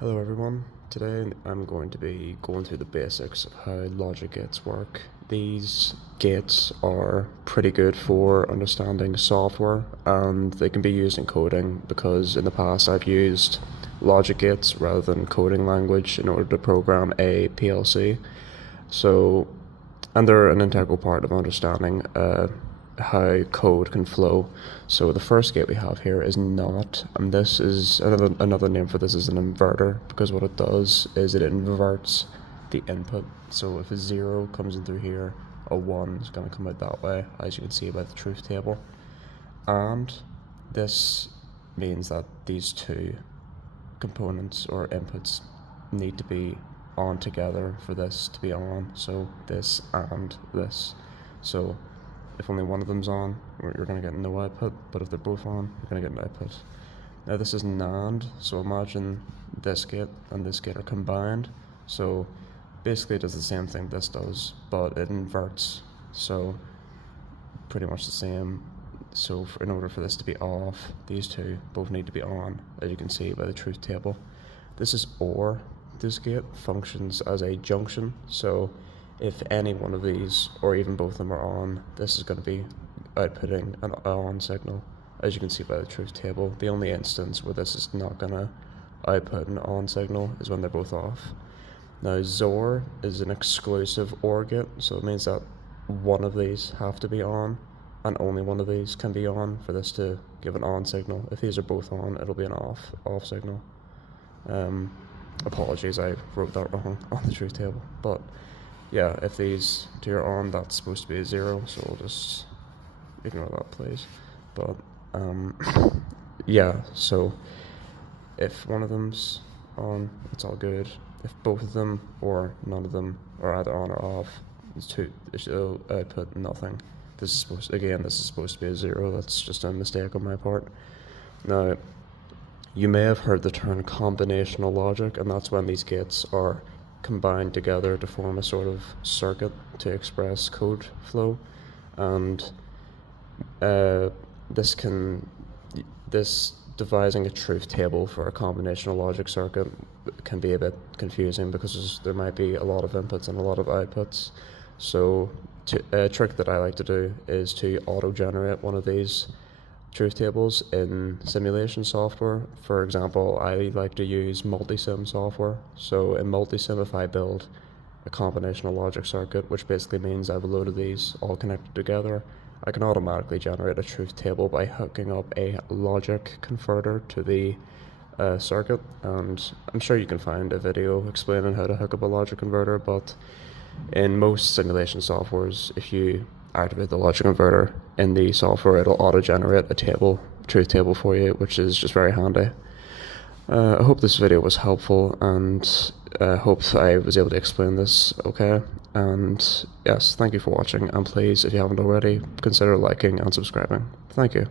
Hello everyone, today I'm going to be going through the basics of how logic gates work. These gates are pretty good for understanding software and they can be used in coding because in the past I've used logic gates rather than coding language in order to program a PLC. So, and they're an integral part of understanding how code can flow. So the first gate we have here is NOT, and this is another name for this is an inverter, because what it does is it inverts the input. So if a 0 comes in through here, a 1 is going to come out that way, as you can see by the truth table. And this means that these two components or inputs need to be on together for this to be on. So this and this. So if only one of them's on, you're going to get no output, but if they're both on, you're going to get an output. Now this is NAND, so imagine this gate and this gate are combined. So basically it does the same thing this does, but it inverts. So pretty much the same. So in order for this to be off, these two both need to be on, as you can see by the truth table. This is OR. This gate functions as a junction, so if any one of these, or even both of them are on, this is going to be outputting an on signal, as you can see by the truth table. The only instance where this is not going to output an on signal is when they're both off. Now XOR is an exclusive OR gate, so it means that one of these have to be on, and only one of these can be on for this to give an on signal. If these are both on, it'll be an off signal. Apologies, I wrote that wrong on the truth table, but yeah, if these two are on, that's supposed to be a 0, so we'll just ignore that, please. But yeah, so if one of them's on, it's all good. If both of them or none of them are either on or off, it'll output nothing. This is supposed to be a 0. That's just a mistake on my part. Now, you may have heard the term combinational logic, and that's when these gates are combined together to form a sort of circuit to express code flow. And this devising a truth table for a combinational logic circuit can be a bit confusing because there might be a lot of inputs and a lot of outputs. So a trick that I like to do is to auto-generate one of these truth tables in simulation software. For example, I like to use multisim software. So in multisim, if I build a combinational logic circuit, which basically means I have a load of these all connected together, I can automatically generate a truth table by hooking up a logic converter to the circuit. And I'm sure you can find a video explaining how to hook up a logic converter, but in most simulation softwares, if you activate the logic converter in the software, it'll auto-generate a truth table for you, which is just very handy. I hope this video was helpful, and I hope I was able to explain this okay. And yes, thank you for watching, and please, if you haven't already, consider liking and subscribing. Thank you.